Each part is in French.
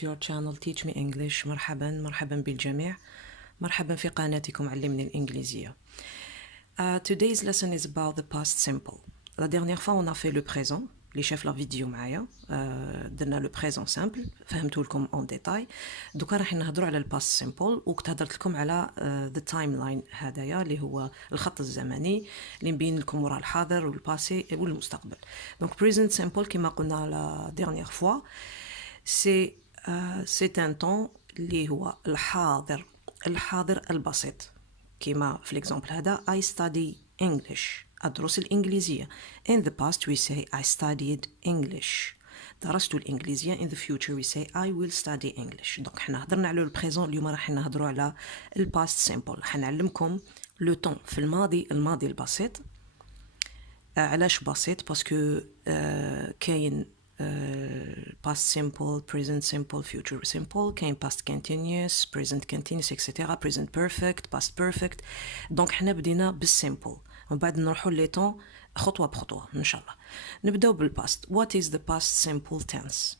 to your channel Teach Me English. مرحبا بالجميع. مرحبا في قناتكم علمني الإنجليزية. Today's lesson is about the past simple. La dernière fois on a fait le présent. اللي شاف لا فيديو معايا درنا لو بريزون سامبل فهمتو لكم اون ديتاي. دوكا راح نهضروا على الباست سيمبل وكنت هضرت لكم على ذا تايم لاين هذايا اللي هو الخط الزمني اللي مبين لكم وراء الحاضر والباسي والمستقبل. دونك بريزنت سيمبل كما قلنا لا ديرنيير فوا سي ان طون اللي هو الحاضر البسيط كما في الاكزامبل هذا I study English أدرس الإنجليزية. In the past we say I studied English. درست الإنجليزية. In the future we say I will study English. دونك حنا هضرنا على البريزون، اليوم راح نهضروا على الباست سيمبل. حنعلمكم لو طون في الماضي البسيط. علاش بسيط؟ باسكو كاين past simple, present simple, future simple, كاين past continuous, present continuous, etc. present perfect, past perfect. دونك حنا بدينا بالسيمبل ومن بعد نروحوا لي طون خطوه بخطوه ان شاء الله. نبداو بالباست. What is the past simple tense?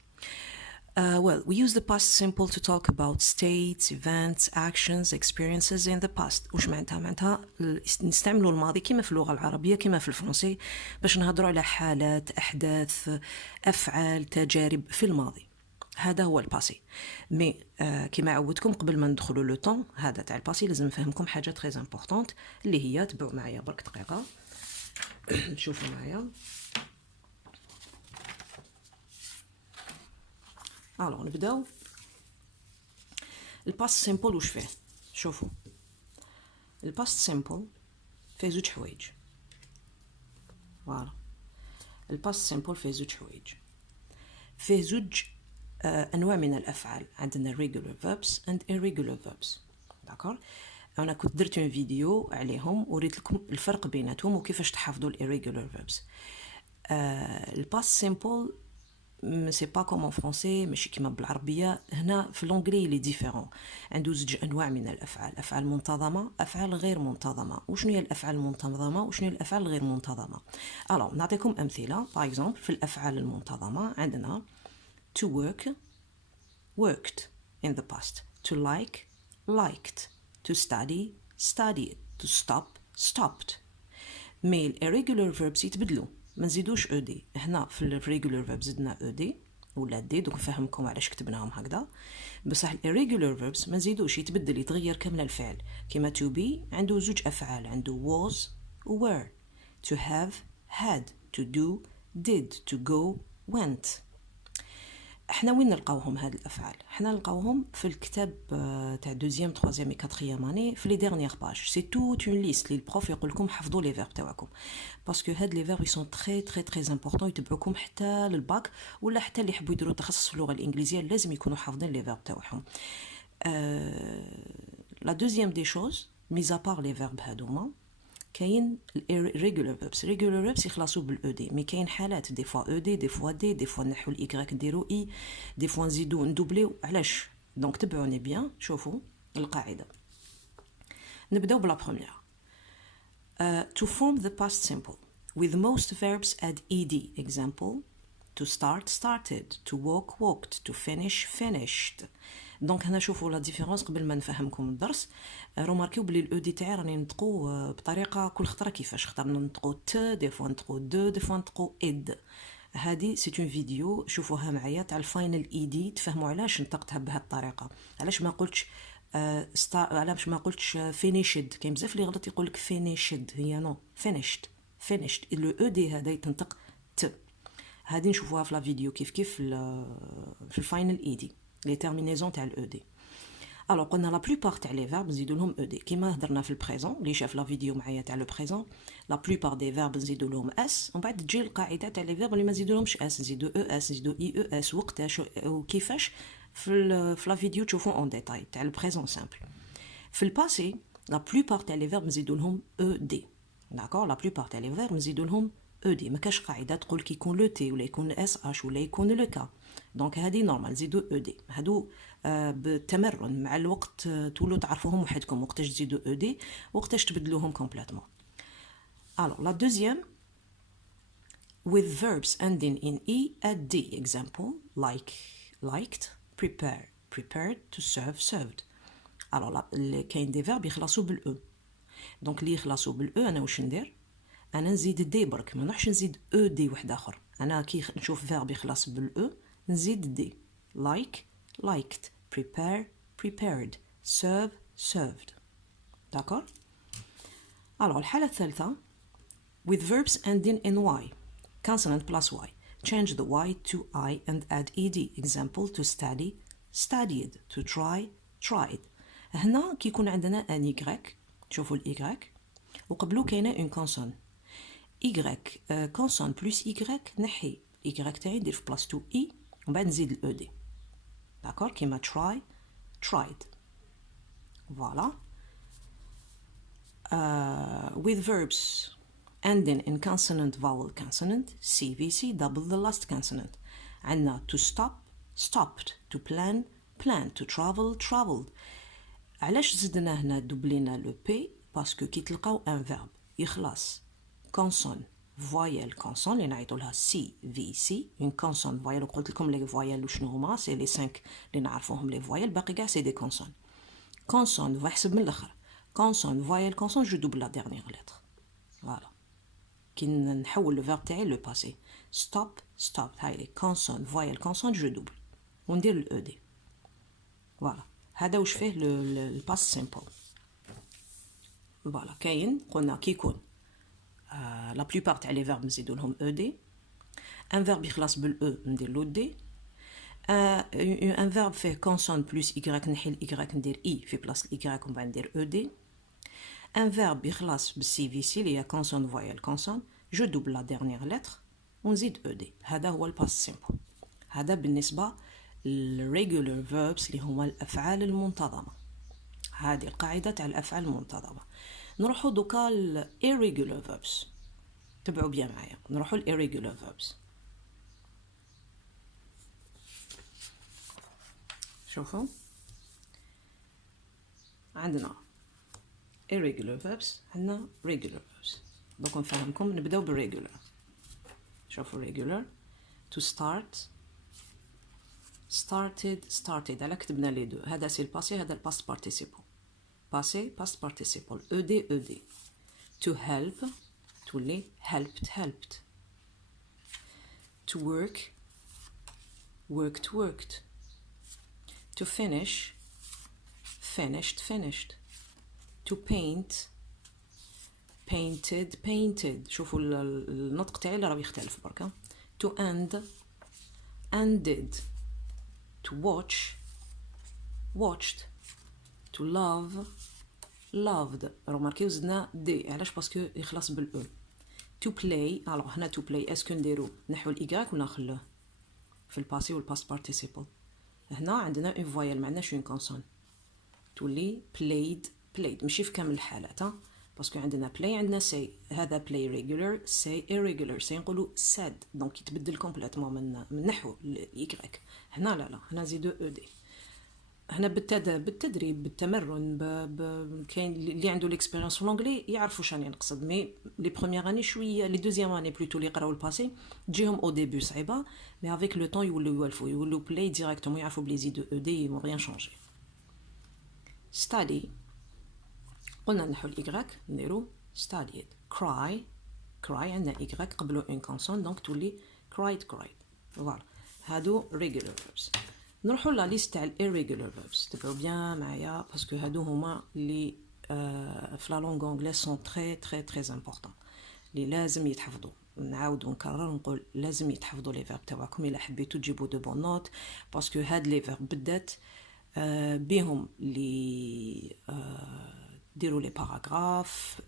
Well, we use the past simple to talk about states, events, actions, experiences in the past. وش معناتها نستعملوا الماضي كما في اللغة العربية كما في الفرنسي باش نهضروا على حالات، أحداث، أفعال، تجارب في الماضي. هذا هو الباسي. مي كما عودتكم قبل ما ندخلوا لو طون هذا تاع الباسي لازم نفهمكم حاجة تري امبورطونت اللي هي تبعوا معايا برك دقيقة. شوفوا معايا. alors نبداو. الباست سيمبل واش فيه؟ شوفوا الباست سيمبل فيه زوج حوايج. فوالا الباست سيمبل فيه زوج حوايج. فيه زوج انواع من الافعال. عندنا regular verbs and irregular verbs. داكور. انا كنت درت un فيديو عليهم وريت لكم الفرق بيناتهم وكيفاش تحفظوا irregular verbs. الباست سيمبل سي با كوم ان فرونسي ماشي كيما بالعربيه. هنا في لونغلي لي ديفيرون. عنده زوج انواع من الافعال، افعال منتظمه، افعال غير منتظمه. وشنو هي الافعال المنتظمه وشنو هي الافعال الغير منتظمه؟ الو نعطيكم امثله. باغ اكزومبل في الافعال المنتظمه عندنا to work worked in the past, to like liked, to study studied, to stop stopped. مي irregular verbs يتبدلوا ما نزيدوش او دي. هنا في الريجولار فيرب زدنا او دي ولا دي. دوك نفهمكم علاش كتبناهم هكذا. بصح الirregular verbs ما نزيدوش، يتبدل يتغير كامل الفعل. كما to be عنده زوج افعال، عنده was و were. to have had, to do did, to go went. احنا وين نلقاوهم هاد الافعال؟ احنا نلقاوهم في الكتاب تاع دوزيام تروازيام كاتريام اني في لي ديرنيير باج. سي توت اون ليست لي البروف يقول لكم حفظوا لي فيرب تاعكم باسكو هاد لي فيرب سون تري تري تري امبورطون يتبعوكم حتى للباك ولا حتى اللي يحبوا يديروا تخصص في اللغه الانجليزيه لازم يكونوا حافظين لي فيرب تاعهم. لا دوزيام دي شوز ميزا بار لي فيرب هادوما كاين irregular verbs. regular verbs يخلصوا بالاو دي. مي كاين حالات دي فوا او دي فوا دي دي فوا نحو الايكغيك نديرو اي دي فوا نزيدو ندوبليو. علاش؟ دونك تبعوني بيان. شوفوا القاعده. نبداو بلا بروميير. to form the past simple with most verbs add ed. example to start started, to walk walked, to finish finished. دونك هنا شوفوا لا ديفيرونس قبل ما نفهمكم الدرس. روماركيو بلي الاو دي تاعي راني نطقو بطريقه كل خطره كيفاش اخترنا نطقو ت دي فوا نطقو دو دي فوا نطقو اد. هذه سي اون فيديو شوفوها معايا تاع الفاينل اي دي تفهموا علاش نطقتها بهذه الطريقه. علاش ما قلتش علاش ما قلتش فينيشد؟ كاين بزاف اللي غلط يقول لك فينيشد، هي نو فينيشد. لو او دي هذا يتنطق ت. هذه نشوفوها في لا فيديو كيف في الفاينل اي دي لي تيرمينيزون تاع الاو دي. الوغ قلنا لا بلوبار تاع لي فيرب نزيدو لهم او دي كيما هضرنا في البريزون. اللي شاف لا فيديو معايا تاع لو بريزون لا بلوبار دي فيرب نزيدو لهم اس ومن بعد تجي القاعده تاع لي فيرب اللي ما نزيدو لهمش اس نزيدو او اس نزيدو اي او اس. وقتاش وكيفاش في لا فيديو تشوفوا اون ديتاي تاع البريزون سامبل. في الباسي لا بلوبار تاع لي فيرب نزيدو لهم او دي. داكور. لا بلوبار تاع لي فيرب نزيدو لهم او دي. ما كاش قاعده تقول كي يكون لو تي ولا يكون اس اش ولا يكون لو كا. دونك هذه نورمال نزيدو او دي. هادو بالتمرن مع الوقت تولوا تعرفوهم وحدكم وقتاش تزيدوا او دي وقتاش تبدلوهم كومبليتوم. alors la deuxième with verbs ending in e add d. example like liked prepare prepared to serve served. alors là كاين دي فيرب يخلصوا بالاو دونك اللي يخلصوا بالاو انا واش ندير انا نزيد دي برك ما نروحش نزيد او دي واحد اخر انا كي نشوف فيرب يخلص بالاو نزيد دي like liked prepare prepared serve served d'accord alors الحالة الثالثة with verbs ending in y consonant plus y change the y to I and add ed example to study studied to try tried هنا كيكون عندنا ان y تشوفوا الاي وقبلو كاينه اون كونسون y كونسون بلس y نحي y تاعي ندير في بلاصتو اي ومن بعد نزيد الاو دي داكور كيما try tried فوالا with verbs ending in consonant vowel consonant CVC double the last consonant عندنا to stop stopped to plan planned to travel traveled علاش زدنا هنا دوبلينا لو بي باسكو كي تلقاو ان فيرب يخلص كونسون فويال كونسون اللي نعيطوا لها سي في سي اون كونسون فويال وقلت لكم لي فويال وشنو هما سي لي 5 اللي نعرفوهم لي فويال باقي كاع سي دي كونسون كونسون فاحسب من الاخر كونسون فويال كونسون جو دوبل لا ديرنيير لتر فوالا كي نحول لو فيرب تاعي لو باسي ستوب ستوب هاي لي كونسون فويال كونسون جو دوبل وندير الاو دي فوالا هذا واش فيه الباس سيمبل فوالا كاين قلنا كي يكون لا بلوبار تاع لي فيرب نزيدو لهم او دي ان فيرب يخلص بالاو ندير له دي ان فيرب فيه كونسون بلس y نحي الاي ندير اي في بلاصه الاي ومن بعد ندير او دي ان فيرب يخلص بالسي في سي اللي هي كونسون فويال كونسون جو دوبل لا ديرنيير لتر ونزيد او دي هذا هو الباس سيمبل هذا بالنسبه الريجولار verbs اللي هما الافعال المنتظمه هذه القاعده تاع الافعال المنتظمه نروحوا دوكا irregular verbs تبعوا بيان معايا نروحوا irregular verbs شوفوا عندنا irregular verbs عندنا regular verbs دوك نفهمكم نبداو بالريجولار شوفوا regular to start started على كتبنا لي دو هذا سي الباسي هذا الباست بارتيسيبل باسي باست بارتيسيبل او دي to help تولي helped to worked to finish finished to painted شوفوا النطق تاعي اللي راه يختلف بركا to ended to watched to loved روماركيو زدنا دي علاش باسكو يخلص بالاو to play الوغ هنا to play اسكو نديرو نحو الايغراك ولا نخلوه في الباسي والباست بارتيسيبل هنا عندنا اون فويال ما عندناش اون كونسون تولي played ماشي في كامل الحالات باسكو عندنا بلاي عندنا سي هذا بلاي ريجولار سي irregular سي نقولوا ساد دونك يتبدل كومبليتوم من نحو الايغريك هنا لا هنا نزيدو او دي هنا بالتدريب بالتمرن كاين اللي عنده ليكسبيريونس في لونجلي يعرفوا واش راني نقصد مي لي بروميير اني شويه لي دوزيام اني بلوتو اللي يقراو الباسي تجيهم او ديبي صعيبه مي افيك لو طون يولوا بلاي ديريكتومون يعرفوا بلي يزيدو او دي مو ريان شونجي study قلنا نحو الايغريك نديرو studied cry عندنا ايغريك قبلو اون كونسون دونك تولي cried فوالا هادو regular verbs نروحوا لا ليست تاع irregular verbs تبعوا بيان معايا باسكو هادو هما اللي في لا لونغ انجليز سون تري امبورطون اللي لازم يتحفظوا نعاود ونكرر نقول لازم يتحفظوا لي فيرب تاعكم الا حبيتوا تجيبوا دو بون نوت باسكو هاد لي فيرب بدات بهم اللي ديروا لي باراغراف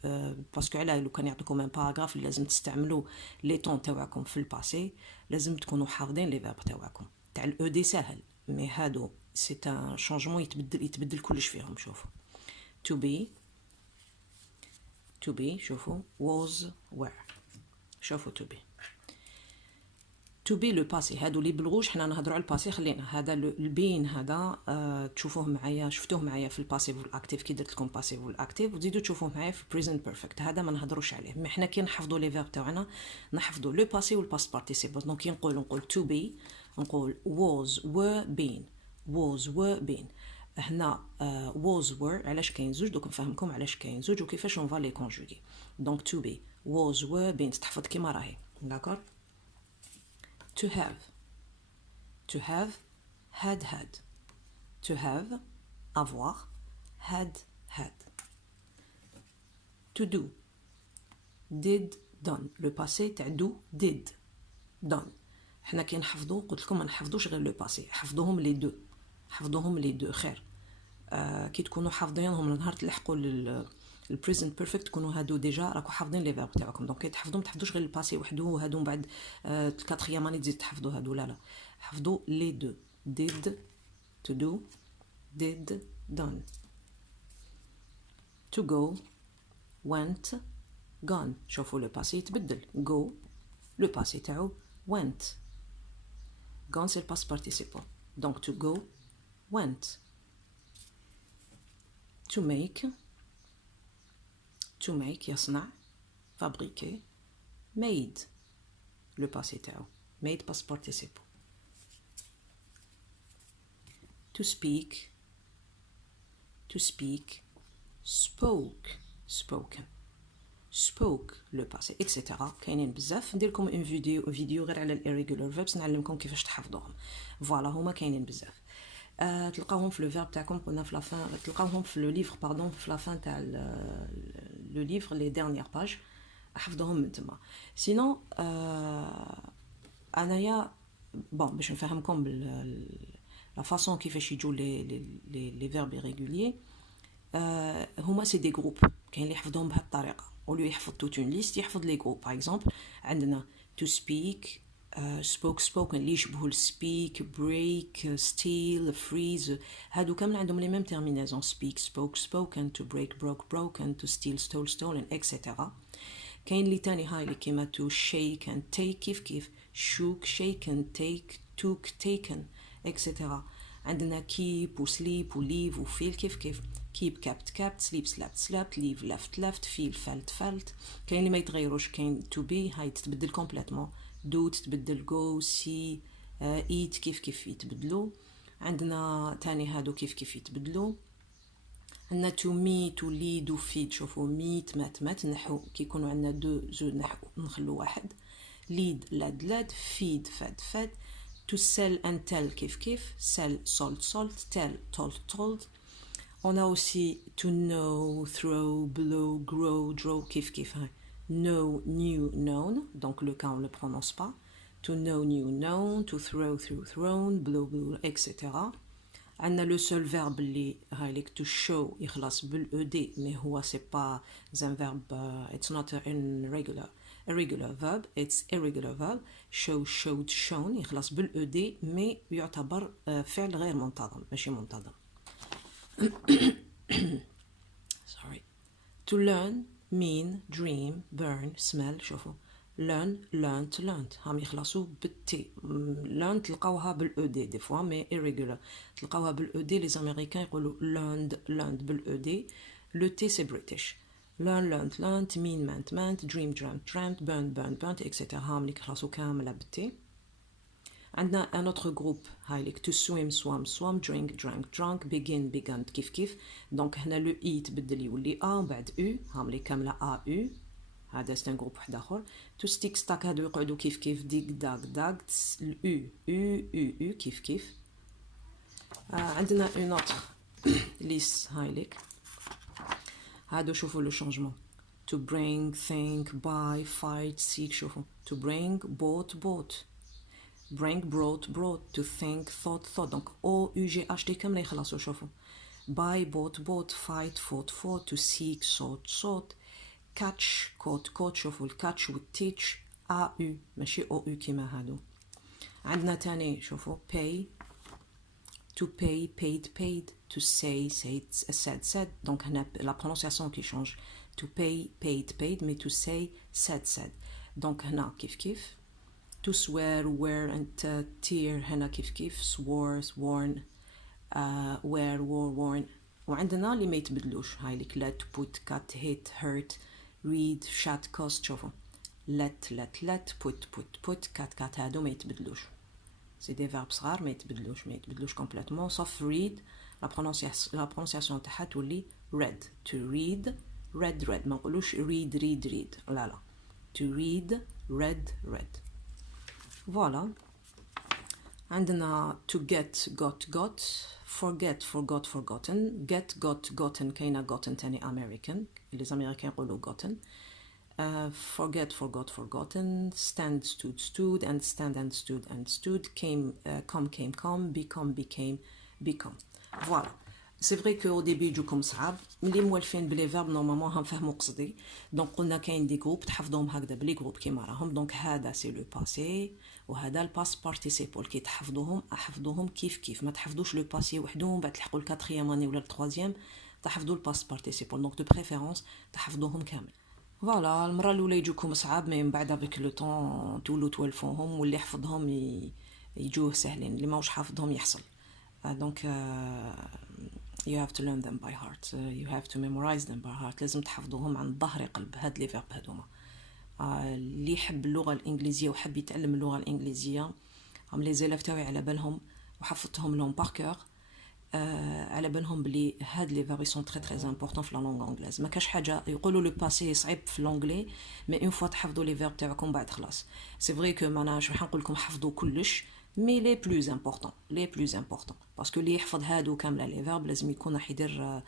باسكو علاه لو كان يعطيكم ان باراغراف لازم تستعملوا لي طون تاعكم في الباسي لازم تكونوا حافظين لي فيرب تاعكم تاع الاو دي سهل مي هادو سي ان شونجمون يتبدل كلش فيهم شوفوا to be شوفوا was were شوفوا to be لو باسي هادو لي بالغوش حنا نهضروا على الباسي خلينا هذا البين هذا تشوفوه معايا شفتوه معايا في الباسيف والاكتيف كي درت لكم باسيف والاكتيف وتزيدوا تشوفوه معايا في بريزنت بيرفكت هذا ما نهضروش عليه مي حنا كي نحفظوا لي فيرب تاعنا نحفظوا لو باسي والباست بارتيسيبل دونك كي نقول to be نقول was were been was were been. هنا was were علاش كاين زوج دوك نفهمكم علاش كاين زوج وكيفاش on va les conjuguer. Donc to be was were been تحفظ كيما راهي. D'accord. To have had to have avoir had to do did done. Le passé تاع do did done. حنا كي نحفظو قلت لكم ما نحفظوش غير لو باسي حفظوهم لي دو خير. كي تكونوا حافظينهم لنهار تلحقوا البريزنت بيرفكت تكونوا هادو ديجا راكو حافظين لي فيرب تاعكم. دونك كي تحفظوا ما تحفظوش غير الباسي وحده وهادو من بعد الكاتريام اني تزيد تحفظوا هادو. لا حفظوا لي دو did to do did done. To go went gone. شوفوا لو باسي يتبدل. go لو باسي تاعو went. gone c'est le past participle. Donc to go went. To make يصنع fabriquer made le passé تاعو made past participle. To speak spoke le passé etc. كاينين بزاف ندير لكم ان فيديو غير على الirregular verbs نعلمكم كيفاش تحفظوهم. فوالا هما كاينين بزاف. تلقاوهم في لو فيرب تاعكم قلنا في لافان تلقاوهم في لو ليفر باردون في لافان تاع لو ليفر لي ديرنيير باج حفظوهم من تما. سينو انايا بون باش نفهمكم لا فاصون كيفاش يجوا لي فيرب irréguliers. هما سي دي جروب كاين اللي يحفظوهم بهذه الطريقه ولو يحفظ توت اون ليست يحفظ لي جروب. باغ اكزومبل عندنا to speak spoken اللي يشبهوا speak break steal freeze هادو كامل عندهم لي ميم تيرمينازون speak spoke spoken to break broke broken to steal stole stolen etc. كاين اللي تاني هاي اللي كيما to shake and take كيف shook shaken take took taken etc. عندنا keep و sleep و leave و feel كيف keep kept sleep slept leave left feel felt. كاين اللي ما يتغيروش. كاين to be هاي تتبدل كومبليتمون do تتبدل go see eat كيف يتبدلوا. عندنا تاني هادو كيف يتبدلوا. عندنا to meet to lead و feed. شوفوا meet مات نحو كي يكونوا عندنا دو زو نحو نخلو واحد. lead led feed fed to sell and tell كيف sell sold tell told. On a aussi to know throw blow grow draw كيف هاي know knew known. Donc le cas on le prononce pas. To know knew known to throw thrown blow etc. عندنا le seul verbe اللي هاي لك to show يخلص بالed mais هو c'est pas un verbe it's not an irregular verb it's irregular verb. show showed shown يخلص بالed mais يعتبر فعل غير منتظم ماشي منتظم. sorry. To learn mean dream burn smell. شوفوا learned هم يخلصوا بالتي. learn تلقاوها بالاودي دي فوا مي irregular تلقاوها بالاودي. لي امريكان يقولوا learned بالاودي. لو تي سي بريتش. learned mean meant dream dreamt burnt etc. هم اللي يخلصوا كامله بالتي. عندنا un autre groupe هاي لك to swim swam drink began كيف. دونك هنا لو اي تبدل يولي ا ومن بعد او هام لي كامله ا او. هذا سي ان جروب واحد اخر. to stick stack هادو يقعدوا كيف ديك داك او كيف. عندنا un autre list هاي لك هادو شوفوا لو شونجمون. to bring think buy fight seek. شوفوا to bring bought bring brought to think thought. donc o u g h d كامله يخلصوا. شوفوا buy bought fight fought to seek sought catch caught. شوفوا الكاتش والteach a u ماشي o u كيما هادو. عندنا تاني شوفوا pay to pay paid to say said. donc هنا la prononciation qui change. to pay paid mais to say said. donc هنا كيف to swear wear and tear هنا كيف swore sworn wear wore worn. وعندنا اللي ما يتبدلوش هاي لك let put cut hit hurt read shut cost. شوفوا let put cut هادو ما يتبدلوش. c'est des verbes صغار ما يتبدلوش complètement sauf read la prononciation تاعها تولي read to read read ما نقولوش read لا to read read voilà عندنا to get got forget forgot forgotten get got gotten كاينه gotten تاني American les Américains يقولوا gotten forget forgot forgotten stand stood and stood came become voilà c'est vrai que au début يجوكم صعاب ملي موالفين بلي فيرب نورمالمون هنفهموا قصدي دونك قلنا كاين دي جروب تحفظوهم هكذا بلي جروب كيما راهم دونك هذا سي لو باسي وهذا الباس بارتيسيبل كي تحفظوهم احفظوهم كيف ما تحفظوش لو باسي وحدهم بعد تلحقوا الكاتريام اني ولا التروازيام تحفظوا الباس بارتيسيبل دونك دو بريفيرونس تحفظوهم كامل فوالا المره الاولى يجوكم صعاب مي من بعد افيك لو طون تولوا توالفوهم واللي يحفظهم يجوه سهلين اللي ماوش حافظهم يحصل دونك you have to learn them by heart you have to memorize them by heart لازم تحفظوهم عن ظهر قلب هاد لي فيرب هادوما اللي يحب اللغه الانجليزيه وحب يتعلم اللغه الانجليزيه هم لي زيلاف تاوعي على بالهم وحفظتهم لهم باركور على بالهم بلي هاد لي فيرب سون تري امبورطون في لا لونغ انجليز ما كاش حاجه يقولوا لو باسي صعيب في الانجلي مي اون فوا تحفظوا لي فيرب تاعكم بعد خلاص سي فري كو ماناش راح نقول لكم حفظوا كلش مي لي بلوز امبورطون باسكو اللي يحفظ هادو كامله لي فيرب لازم يكون راح يدير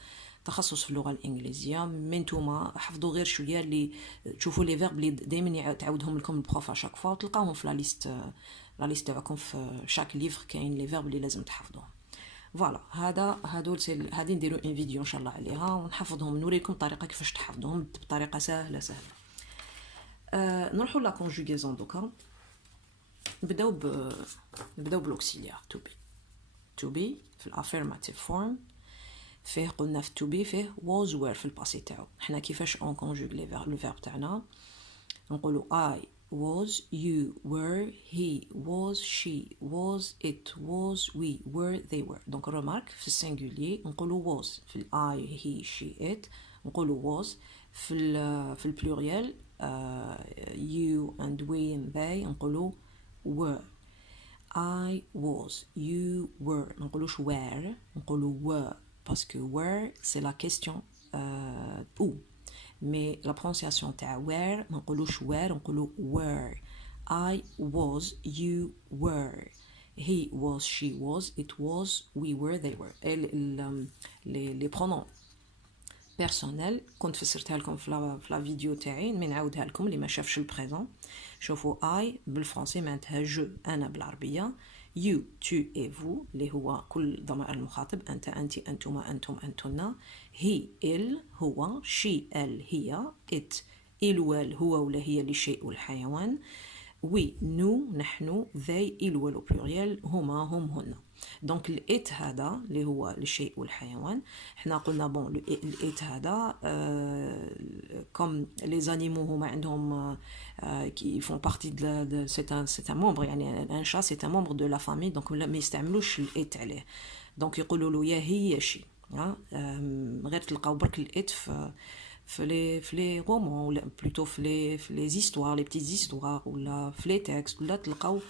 تخصص في اللغه الانجليزيه من نتوما حفظوا غير شويه اللي تشوفوا لي فيرب اللي دائما تعاودهم لكم البروف ا شاك فوا تلقاوهم في لا ليست تاعكم في شاك ليفر كاين لي فيرب اللي لازم تحفظوهم فوالا هادول هادي نديرو ان فيديو ان شاء الله عليها ونحفظهم نوريكم طريقه كيفاش تحفظوهم بطريقه سهله نروحوا لا كونجوغيزون دوكا نبداو بالاوكسيليار to be في الافيرماتيف فورم فيه قلنا في to be فيه was were في الباسي تاعو حنا كيفاش اون كونجوغ لو فيرب تاعنا نقولوا I was you were he was she was it was we were they were دونك remarque في السينغولير نقولوا was في I he she it نقولوا was في البلوريال you and we and they نقولوا were I was you were نقولوش were نقولوا were parce que were c'est la question où mais la prononciation تاع were ما نقولوش were نقولوا were I was you were he was she was it was we were they were les pronoms بيرسونيل كنت فسرتها لكم في لا فيديو تاعي مي نعاودها لكم اللي ما شافش البريزون شوفوا اي بالفرنسي معناتها جو انا بالعربيه يو تو اي فو اللي هو كل ضمائر المخاطب انت انت انتما انتم انتن هي ال هو شي ال هي ات الوال هو ولا هي للشيء والحيوان وي نو نحن ذي الوال بلوريال هما هم هن دونك الات هذا اللي هو للشيء والحيوان حنا قلنا بون الات هذا كوم لي زانيمو هما عندهم كي فون بارتي دو سي ان ممبر يعني ان شا سي ان ممبر دو لا فامي دونك ما يستعملوش الات عليه دونك يقولوا له يا هي يا شي غير تلقاو برك الات في لي رومون ولا بلوتو في لي زيستوار لي بتيت زيستوار ولا في لي تكست ولا تلقاو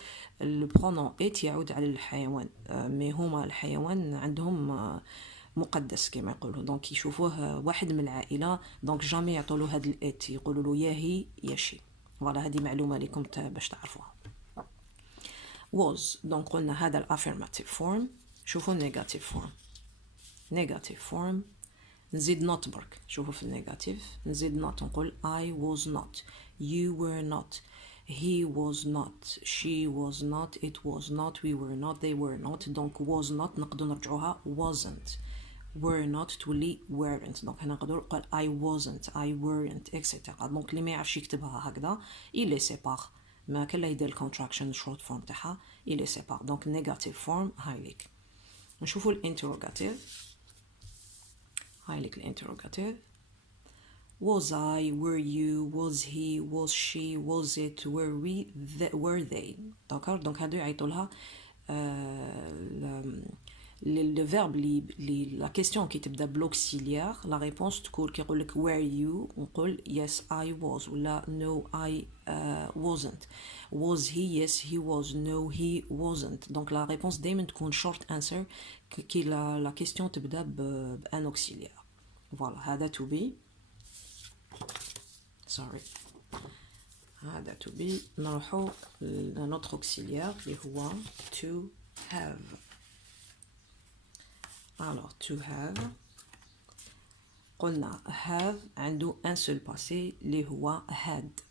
البرونون ات يعود على الحيوان مي هما الحيوان عندهم مقدس كما يقولوا دونك يشوفوه واحد من العائله دونك جامي يعطوا له هذا الات يقولوا له يا هي يا شي فوالا هذه معلومه لكم باش تعرفوها was دونك قلنا هذا الافيرماتيف فورم شوفوا النيجاتيف فورم نزيد not برك شوفوا في النيجاتيف نزيد not نقول I was not you were not he was not she was not it was not we were not they were not دونك was not نقدر نرجعوها wasn't were not تولي weren't دونك هنا نقدر نقول I wasn't I weren't etc دونك اللي ما يعرفش يكتبها هكذا il les sépare ما كان لا يدير الكونتراكشن شورت فورم تاعها il les sépare دونك نيجاتيف فورم هاي ليك نشوفوا الانتروغاتيف هاي لك الانتروغاتيف was I were you was he was she was it were we were they دونك هادو يعيطوا لها le verbe la question qui تبدا بالauxiliaire la réponse تكون كيقول لك were you نقول yes I was ولا no I wasn't was he yes he was no he wasn't donc la réponse دايما تكون short answer كي la question تبدا بان auxiliaire voilà هذا to be sorry هذا to be نروحو notre auxiliaire اللي هو to have. Alors, to have, قلنا have عنده un seul passé اللي هو had.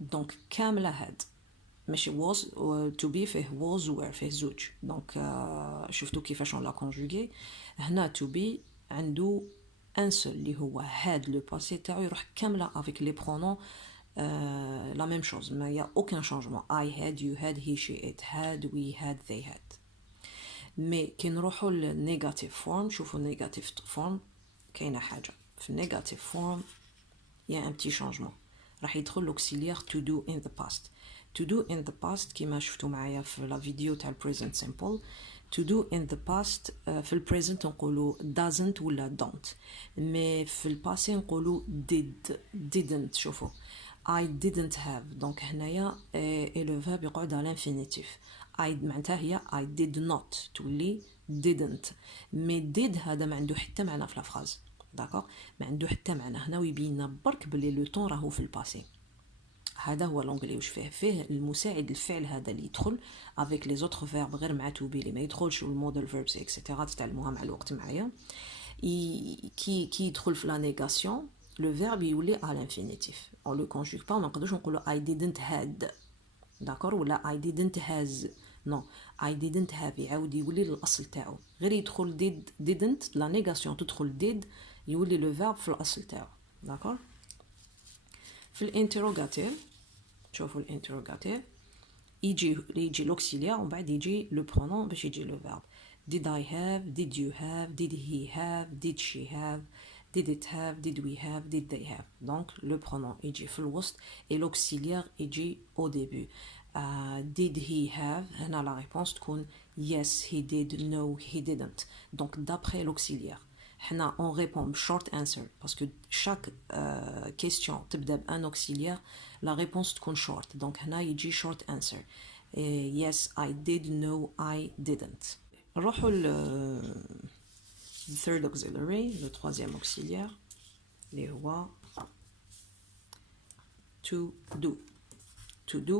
Donc كاملة had. ماشي was to be فيه was were فيه زوج. Donc شفتوا كيفاش on l'a conjugué. هنا to be عنده un seul اللي هو had le passé تاعو يروح كاملة avec les pronoms la même chose. Mais il n'y a aucun changement. I had, you had, he, she, it had, we had, they had. مي كي نروحو للنيجاتيف فورم شوفوا النيجاتيف فورم كاينه حاجه في النيجاتيف فورم يا ان بتي شانجمون راح يدخل لوكسيليير to do in the past to do in the past كيما شفتوا معايا في لا فيديو تاع البريزنت سيمبل to do in the past في البريزنت نقولوا doesn't ولا don't مي في الباسي نقولوا didn't شوفوا I didn't have دونك هنايا et le verbe يقعد على l'infinitif I معناتها هي I did not تولي didn't مي did هذا ما عنده حتى معنى في الفراز داكوغ ما عنده حتى معنى هنا ويبيننا برك بلي لو طون راهو في الباسي هذا هو لونجلي واش فيه المساعد الفعل هذا اللي يدخل افيك لي زوتر فيرب غير مع تو بي اللي ما يدخلش والموديل فيربس اكسيتيرا تتعلموها مع الوقت معايا كي يدخل في لا نيغاسيون لو فيرب يولي على الانفينيتيف اون لو كونجوغ با ما نقدروش نقولوا I didn't had داكور ولا I didn't has نو I didn't have يعاود يولي للاصل تاعو غير يدخل didn't لا نيغاسيون تدخل did يولي لو فيرب في الاصل تاعو داكور في الانتروغاتيف شوفوا الانتروغاتيف يجي لوكسيليير ومن بعد يجي لو برونون باش يجي لو فيرب did I have did you have did he have did she have did it have did we have did they have donc le pronom يجي في الوسط et l'auxiliaire يجي au début did he have هنا la réponse تكون yes he did no he didn't donc d'après l'auxiliaire حنا on répond short answer parce que chaque question تبدا بان auxiliaire la réponse تكون short donc هنا يجي short answer yes I did no I didn't نروحوا le third auxiliary le troisième auxiliaire اللي هو to do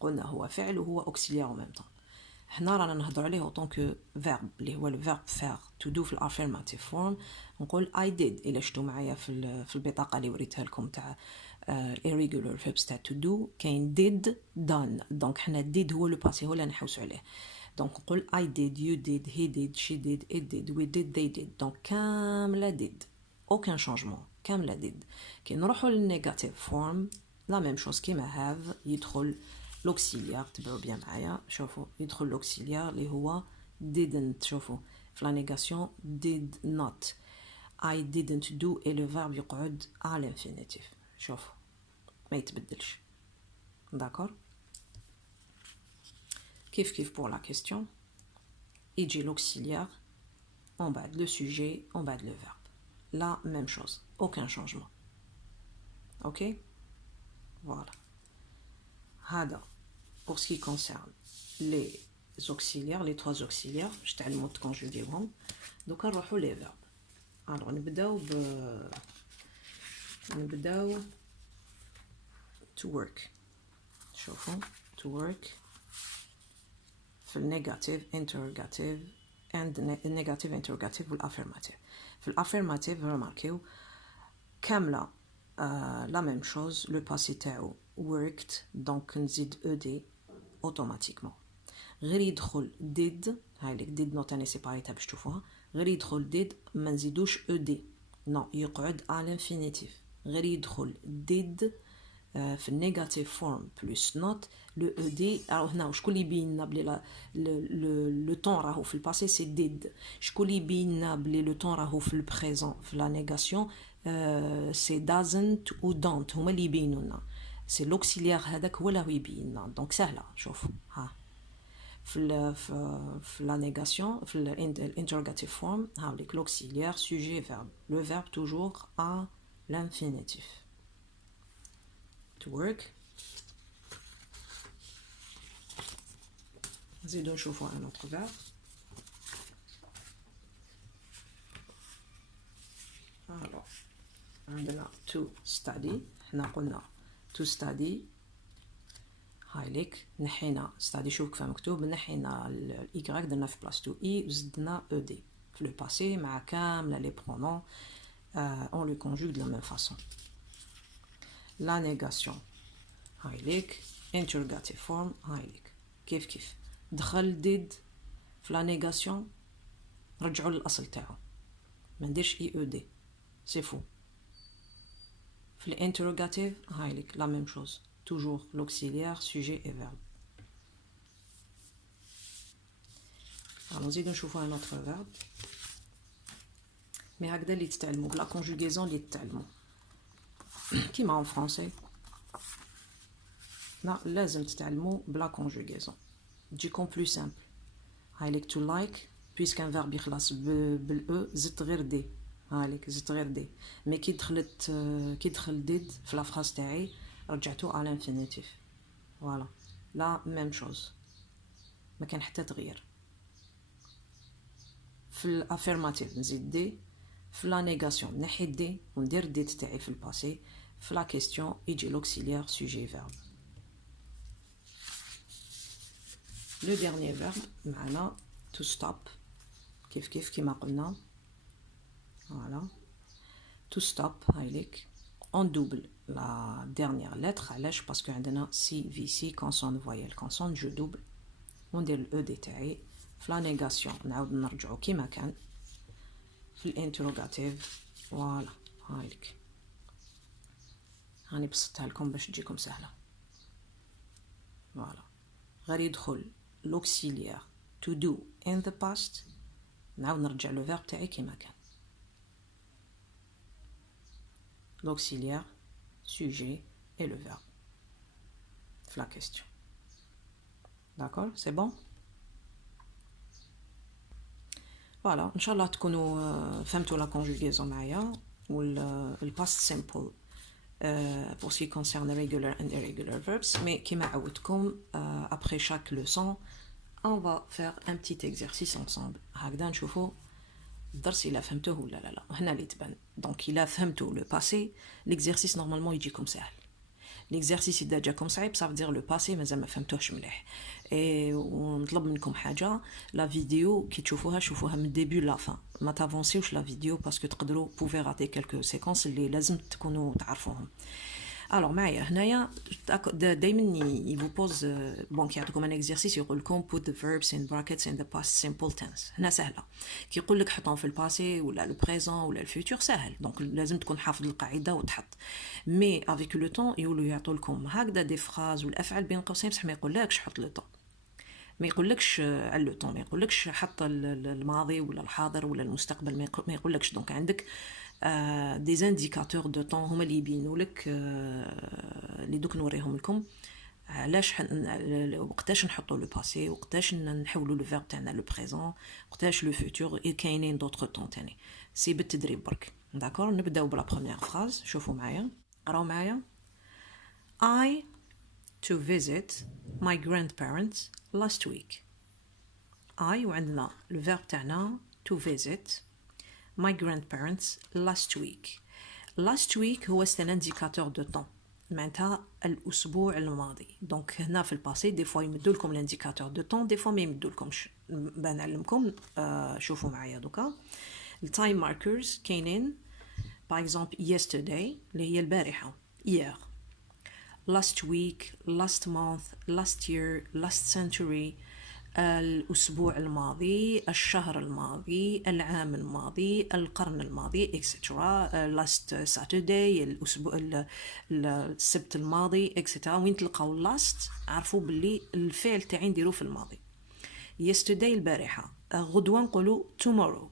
قلنا هو فعل وهو auxiliaire en même temps حنا رانا نهضر عليه autant que verbe اللي هو le verbe faire to do في الافيرماتيف فورم نقول I did إلا شفتوا معايا في البطاقة اللي وريتها لكم تاع irregular verbs تاع to do كاين did done دونك حنا did هو لو باسي هو اللي نحوسوا عليه دونك نقول I did you did he did she did it did we did they did دونك كاملة did aucun changement كاملة did كي نروحوا للنيجاتيف فورم لا ميم شوز كيما have يدخل l'auxiliaire تبعوا بيان معايا شوفوا يدخل l'auxiliaire اللي هو didn't شوفوا في la négation did not I didn't do et le verbe يقعد à l'infinitif شوفوا ما يتبدلش داكور كيف pour la question يجي l'auxiliaire en bas le sujet en bas le verbe la même chose aucun changement ok voilà هذا pour ce qui concerne les auxiliaires les trois auxiliaires je تعلموا تكونجوغيهم دوكا نروحوا les verbes alors نبداو to work شوفوا to work في النيجاتيف interrogative and negative interrogative والaffirmative في الaffirmative remarquez كاملة la même chose le passé تاعو worked donc نزيد ed automatiquement غير يدخل did هاي لك did not أنا سيباريتها باش تشوفوها غير يدخل did ما نزيدوش ed non يقعد à l'infinitif غير يدخل did في النيجاتيف فورم بلس not لو ed راهو هنا وشكون اللي يبيننا بلي لو طون راهو في الباسي سي did شكون اللي يبيننا بلي لو طون راهو في البريزون في لا نيغاسيون سي doesn't و don't هما اللي يبينونا سي لوكسيليير هذاك هو اللي يبيننا دونك سهله شوفوا ها في la négation في l'interrogative form هاوليك l'auxiliaire sujet verbe le verbe toujours à l'infinitif to work نزيدو نشوفو un autre verbe alors عندنا to study حنا قلنا to study هايليك نحينا ستادي شوف كيف مكتوب نحينا الاي درنا في بلاصتو اي وزدنا او دي في لو باسي مع كامله لي برونون اون لو كونجوغ دو لا ميم فاصون لا نيغاسيون هايليك انتروغاتيف فورم هايليك كيف دخل ديد في لا نيغاسيون رجعوا للاصل تاعو ما نديرش اي او دي سي فو في الانتروغاتيف هايليك لا ميم شوز toujours l'auxiliaire, sujet et verbe. Allons-y, نشوفوا un autre verbe. Mais هكذا اللي تتعلموا بلا conjugaison اللي تتعلموا. كيما en français. لا لازم تتعلموا بلا conjugaison. تجيكم plus simple. هايليك to like puisqu'un verbe يخلص بال e زدت غير دي. هايليك زدت غير دي. mais كي دخل ديد في لا phrase تاعي رجعتو على l'infinitif فوالا لا ميم شوز ما كان حتى تغيير في الافيرماتيف نزيد دي في لا نيغاسيون نحي دي وندير دي تاعي في الباسي في لا كيستيون يجي لوكسيليير سوجي فيرب لو ديرنيي فيرب معنا تو ستوب كيف كيما قلنا فوالا تو ستوب هايليك on double la dernière lettre علاش باسكو عندنا سي في سي كونسون فويال كونسون جو دوبل وندير الاو دي تاعي في لا نيغاسيون نعاود نرجعو كيما كان في الانتروغاتيف فوالا هايليك هاني بسطتها لكم باش تجيكم سهله فوالا غير يدخل لوكسيليير to do in the past نعاود نرجع لو فيرب تاعي كيما كان l'auxiliaire, sujet et le verbe. C'est la question. D'accord? C'est bon? Voilà. Inch'Allah, تكونوا فهمتوا la conjugaison معايا le past simple pour ce qui concerne regular and irregular verbs. Mais كما عودتكم après chaque leçon, on va faire un petit exercice ensemble. هكذا نشوفوا الدرس إلا فهمتوه ولا لا هنا اللي تبان دونك إلا فهمتو لو باسي ليكزيرسيس نورمالمون يجيكم سهل ليكزيرسيس إذا جاكم صعيب صافي دير لو باسي مازال ما فهمتوهش مليح ونطلب منكم حاجة لا فيديو كي تشوفوها شوفوها من ديبي لا فان ما تافونسيوش لا فيديو باسكو تقدروا بوفي راتي كالكو سيكونس اللي لازم تكونوا تعرفوهم Alors, معايا هنايا دايما يبوز بون كيعطيكم ان اكزرسيس يقول لكم put the verbs in brackets in the past simple tense هنا سهله كي يقول لك حطهم في الباسي ولا لو بريزون ولا الفيوتور سهل دونك لازم تكون حافظ القاعده وتحط مي افيك لو طون يولوا يعطوا لكم هكذا دي فراز والافعال بين قوسين بصح ما يقولكش حط لو طون ما يقولكش على لو طون ما يقولكش حط الماضي ولا الحاضر ولا المستقبل ما يقولكش دونك عندك دي زانديكاتور دو طون هما اللي يبينوا لك اللي دوك نوريهم لكم علاش وقتاش نحطوا لو باسي وقتاش نحولوا لو فيرب تاعنا لو بريزون وقتاش لو فيوتور كاينين دوطخ طون تاني سي بالتدريب برك داكور نبداو بلا بروميير فراز شوفوا معايا قراو معايا I to visit my grandparents last week I وعندنا لو فيرب تاعنا to visit my grandparents last week. Last week هو un indicateur de temps. معناتها الأسبوع الماضي. دونك هنا في الباسي دي فوا يمدوا لكم الانديكاتور دو طون دي فوا ما يمدوا لكمش. بنعلمكم شوفوا معايا دوكا. التايم ماركرز كاينين باغ اكزومبل yesterday اللي هي البارحة hier. Last week, last month, last year, last century. الأسبوع الماضي الشهر الماضي العام الماضي القرن الماضي etc. last Saturday الأسبوع السبت الماضي etc. وين تلقاو last عرفوا باللي الفعل تاعي نديرو في الماضي yesterday البارحة غدوة نقولوا tomorrow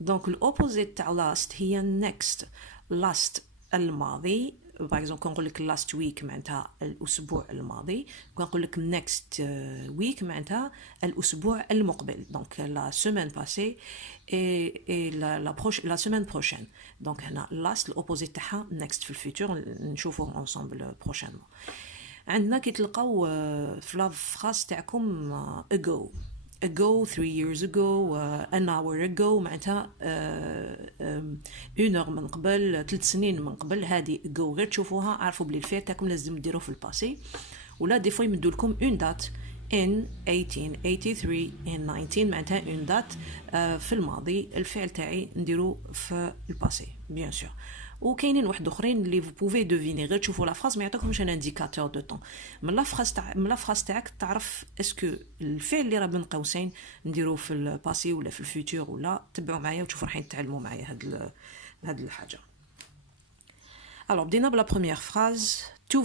دونك الأوبوزيت تاع last هي next last الماضي باغ اكزومبل كنقول لك لاست ويك معناتها الاسبوع الماضي كنقول لك next week معناتها الاسبوع المقبل دونك لا سيمين باسي اي لا سيمين بروشين دونك هنا لاست الاوبوزي تاعها next في الفيتور نشوفوه انصامبل بروشينمون عندنا كي تلقاو في لا فراس تاعكم ago 3 years ago an hour ago معناتها une heure من قبل 3 سنين من قبل هذه ago غير تشوفوها عارفوا بلي الفعل تاعكم لازم ديروه في الباسي ولا دي فوا يمدوا لكم une date in 1883 in 19 معناتها une date في الماضي الفعل تاعي نديرو في الباسي بيان سور وكاينين واحد اخرين اللي vous pouvez deviner غير تشوفوا لا فراس ما يعطيكمش ان انديكاتور دو طون من لا فراس تاعك تعرف اسكو الفعل اللي راه بين قوسين نديروه في الباسي ولا في الفيتور ولا تبعوا معايا وتشوفوا راح تعلموا معايا هاد الحاجه. alors بدينا بلا بروميير فراز to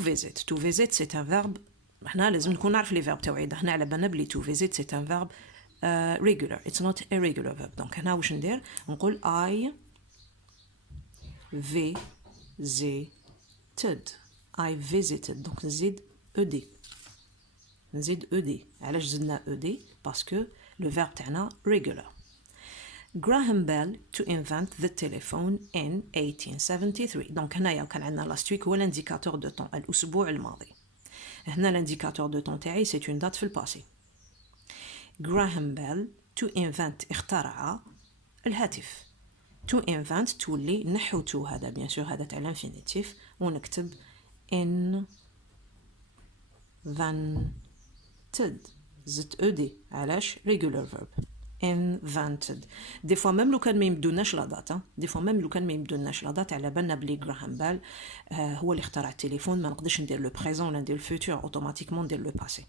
visit c'est un verbe حنا لازم نكون نعرف لي فيرب تاوعي حنا على بالنا بلي to visit c'est un verbe regular it's not a regular verb دونك هنا واش ندير نقول I visited دونك نزيد ed علاش زدنا ed باسكو لو فيرب تاعنا regular. Graham Bell to invent the telephone in 1873 دونك هنايا كان عندنا last week هو الانديكاتور دو طون الاسبوع الماضي هنا الانديكاتور دو طون تاعي سي اون دات في الباسي. Graham Bell to invent اخترع الهاتف to invent تولي نحو to هذا بيان سور هذا تاع الانفينيتيف ونكتب invented زدت ed علاش regular verb invented دي فوا ميم لو كان ما يمدوناش لا دات دي فوا ميم لو كان ما يمدوناش لا دات على بالنا بلي غراهام بال هو اللي اخترع التليفون ما نقدرش ندير لو بريزون ولا ندير الفوتور اوتوماتيكمون ندير لو باسي.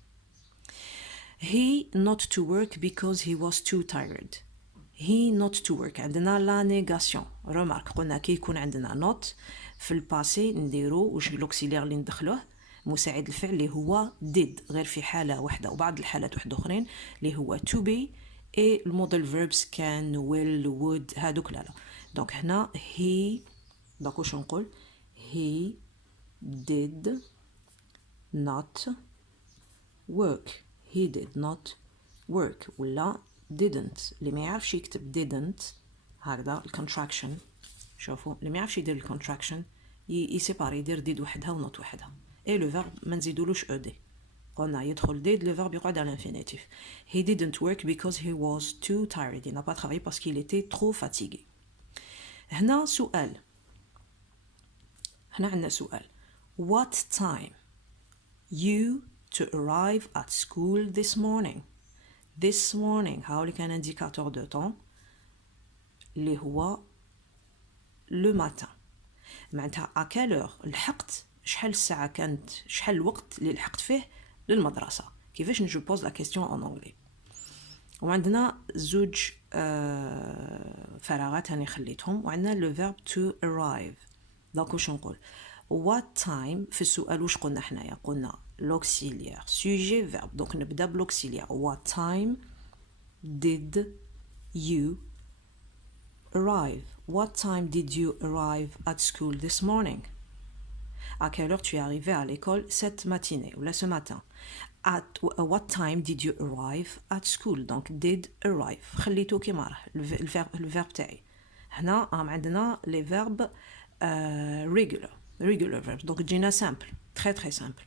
he not to work because he was too tired he not to work عندنا لا نيغاسيون رومارك قلنا كي يكون عندنا not في الباسي نديرو واش لوكسيلير اللي ندخلوه مساعد الفعل اللي هو did غير في حاله واحده وبعض الحالات واحده اخرين اللي هو to be et الموديل verbs can will would هادوك لا دونك هنا he دونك واش نقول he did not work he did not work ولا didn't اللي ما يعرفش يكتب didn't هكذا الكونتراكشن شوفوا اللي ما يعرفش يدير الكونتراكشن يسيباري يدير did وحدها ونوت وحدها اي لو فيرب ما نزيدولوش او دي قلنا يدخل did le verbe يقعد على l'infinitif. He didn't work because he was too tired. Il n'a pas travaillé parce qu'il était trop fatigué. هنا سؤال هنا عندنا سؤال What time you to arrive at school this morning this morning هاولي كان انديكاتور دو طون اللي هو لو ماتان معناتها à quelle heure لحقت شحال الساعة كانت شحال الوقت اللي لحقت فيه للمدرسة كيفاش نجو بوز لا كيستيون ان انجلي وعندنا زوج فراغات هاني خليتهم وعندنا لو فيرب to arrive دونك واش نقول what time في السؤال واش قلنا حنايا قلنا l'auxiliaire sujet verbe دونك نبدا بالauxiliaire what time did you arrive what time did you arrive at school this morning à quelle heure tu es arrivé à l'école cette matinée ou là ce matin at what time did you arrive at school donc did arrive خليتو كيما راه الفيرب تاعي هنا عندنا لي فيرب regular verbs donc جينا simple très simple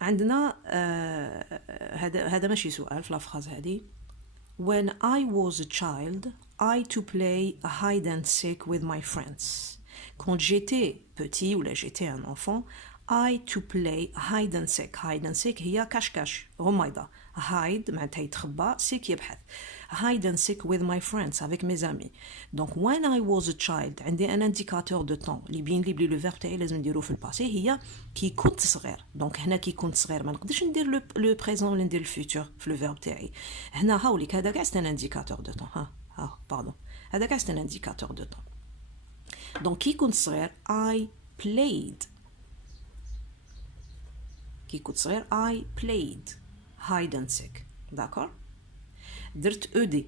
عندنا هذا ماشي سؤال في الفراز هذه when I was a child I to play hide and seek with my friends quand j'étais petit ou là j'étais un enfant I to play hide and seek هي كاش غميضة hide معناتها يتخبى seek يبحث hide and seek with my friends avec mes amis donc when I was a child عندي un indicateur de temps اللي بين لي بلي لو فيرب تاعي لازم نديرو في الباسي هي كي كنت صغير دونك هنا كي كنت صغير ما نقدرش ندير لو بريزون ولا ندير الفيتور في لو فيرب تاعي هنا هاوليك هذا كاع سي ان انديكاتور دو طون ها باردون هذا كاع سي ان انديكاتور دو طون دونك كي كنت صغير I played كي كنت صغير I played hide and seek d'accord درت ed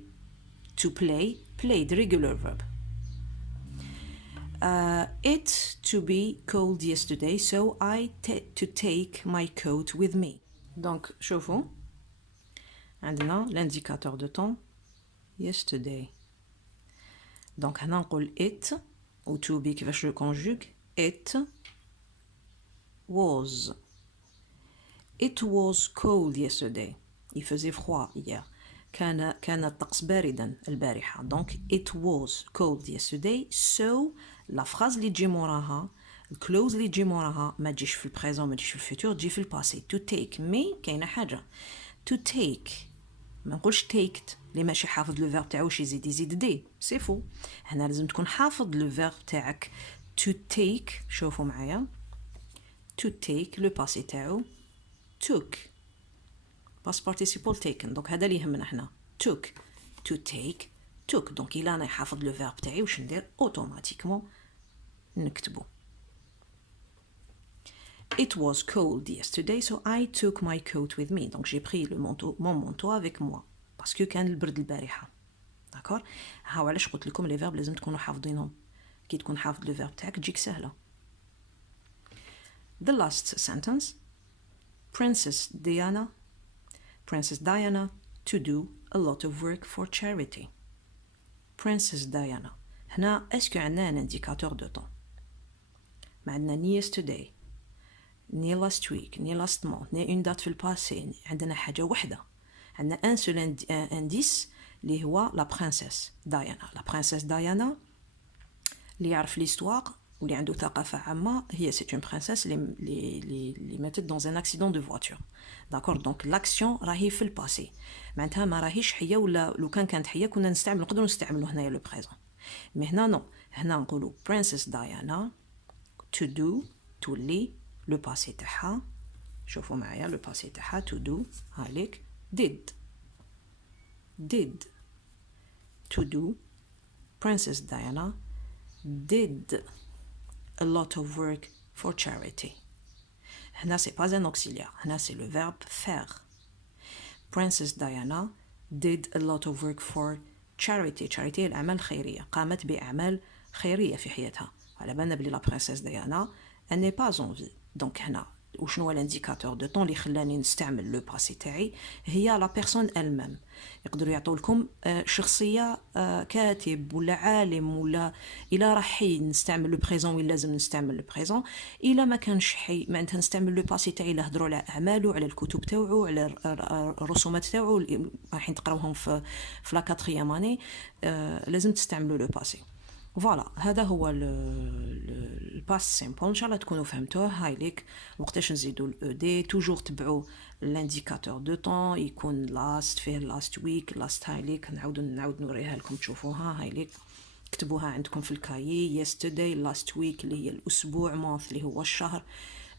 to play played regular verb It to be cold yesterday, so to take my coat with me. Donc, شوفوا عندنا l'indicateur de temps yesterday. Donc هنا نقول it ou to be كيفاش je conjugue. It was cold yesterday. Il faisait froid hier. كان الطقس باردا البارحة. Donc it was cold yesterday. So la phrase اللي تجي موراها الكلوز اللي تجي موراها ما تجيش في البريزون ما تجيش في الفيتور تجي في الباسي. To take مي كاينة حاجة. To take ما نقولش taked اللي ماشي حافظ لو فيرب تاعو واش يزيد دي سي فو. هنا لازم تكون حافظ لو فيرب تاعك. To take شوفوا معايا to take لو باسي تاعو took past participle taken. دونك هذا اللي يهمنا حنا took to take took. دونك إلا أنا حافظ لو فيرب تاعي واش ندير اوتوماتيكمون نكتبو. It was cold yesterday, so I took my coat with me. Donc j'ai pris mon manteau avec moi parce que كان البرد البارحة. داكور. هاو علاش قلت لكم لي فيرب لازم تكونوا حافظينهم. كي تكون حافظ لو فيرب تاعك تجيك سهلة. The last sentence. Princess Diana to do a lot of work for charity. Princess Diana. هنا اسكو عندنا ان انديكاتور دو طون؟ ما عندنا ني yesterday ني last week ني last month ني اون دات في الباسي. عندنا حاجة وحدة. عندنا ان سول انديس اللي هو لا برنسيس ديانا. لا برنسيس ديانا اللي يعرف ليستواغ واللي عنده ثقافة عامة هي سي اون برنسيس اللي ماتت دون ان اكسيدون دو فواتور. داكور. دونك لاكسيون راهي في الباسي معناتها ما راهيش حية ولا لو كانت حية كنا نقدروا نستعملوا هنايا لو بريزون. مي هنا نو. هنا نقولوا برنسيس ديانا to do تولي لو باسي تاعها. شوفوا معايا لو باسي تاعها to do هاليك did to do. Princess Diana did a lot of work for charity. هنا c'est pas un auxiliaire. هنا c'est le verbe faire. Princess Diana did a lot of work for charity. Charity الأعمال الخيرية. قامت بأعمال خيرية في حياتها. على بالنا بلي لا برنسيس ديانا elle n'est pas en vie. دونك هنا وشنو هو الانديكاتور دو طون اللي خلاني نستعمل لو باسي تاعي هي لا بيرسون المام. يقدروا يعطوا لكم شخصيه كاتب ولا عالم ولا الا راح حي نستعمل لو بريزون ولا لازم نستعمل لو بريزون. الا ما كانش حي معناتها نستعمل لو باسي تاعي لا هضروا على اعماله على الكتب تاعو على الرسومات تاعو رايحين تقراوهم في لا 4 اني. لازم تستعملوا لو باسي. فوالا هذا هو الباس سيمبل. ان شاء الله تكونوا فهمتوه. هاي ليك وقتاش نزيدوا الاو دي توجور تبعوا الانديكاتور دو طون يكون لاست فيه لاست ويك لاست. هاي ليك نعاود نوريها لكم تشوفوها. هاي ليك كتبوها عندكم في الكايي. yesterday لاست ويك اللي هي الاسبوع مونث اللي هو الشهر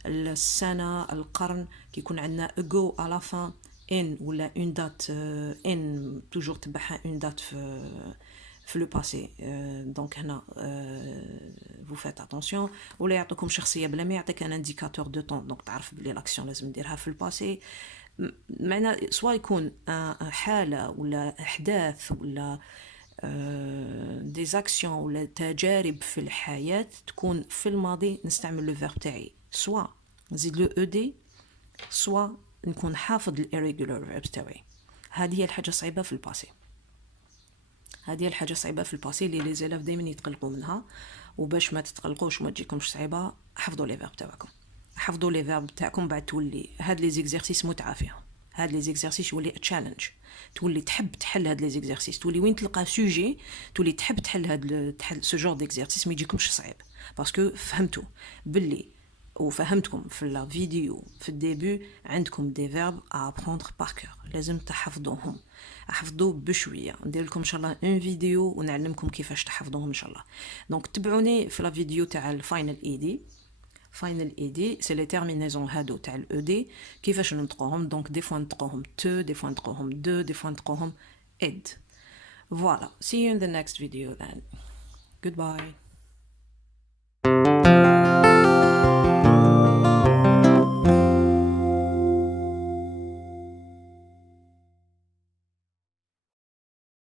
السنه القرن كيكون عندنا ago à la fin in ولا une date in توجور تبعها une date في لو باسي. دونك هنا vous faites attention. ولا يعطيكم شخصيه بلا ما يعطيك ان انديكاتور دو طون دونك تعرف بلي لاكسيون لازم نديرها في الباسي. معنى سواء يكون حاله ولا احداث ولا دي زاكسيون ولا تجارب في الحياه تكون في الماضي نستعمل لو فيرب تاعي سواء نزيد لو او دي سواء نكون حافظ الirregular verbs تاعي. هذه هي الحاجه الصعيبه في الباسي. هذه الحاجه صعيبه في الباسي اللي لي زيلاف دائما يتقلقوا منها. وباش ما تتقلقوش وما تجيكمش صعيبه حفظوا لي فيرب تاعكم. حفظوا لي فيرب تاعكم بعد تولي هاد لي زيكزارسيس متعه فيهم. هاد لي زيكزارسيس يولي تشالنج. تولي تحب تحل هاد لي زيكزارسيس. تولي وين تلقى سوجي تولي تحب تحل هاد سو جور ديكزارسيس ما يجيكمش صعيب باسكو فهمتوا باللي وفهمتكم في الفيديو في الديبي عندكم دي فيرب ابروندر بار كور لازم تحفظوهم. احفظوا بشويه. ندير لكم ان شاء الله ان فيديو ونعلمكم كيفاش تحفظوهم ان شاء الله. دونك تبعوني في الفيديو تاع الفاينل اي دي سي لي تيرمينيزون هادو تاع الاو دي كيفاش ننطقوهم. دونك دي فوا نطقوهم تو دي فوا نطقوهم دو دي فوا نطقوهم اد. Voilà, see you in the next video then. Goodbye.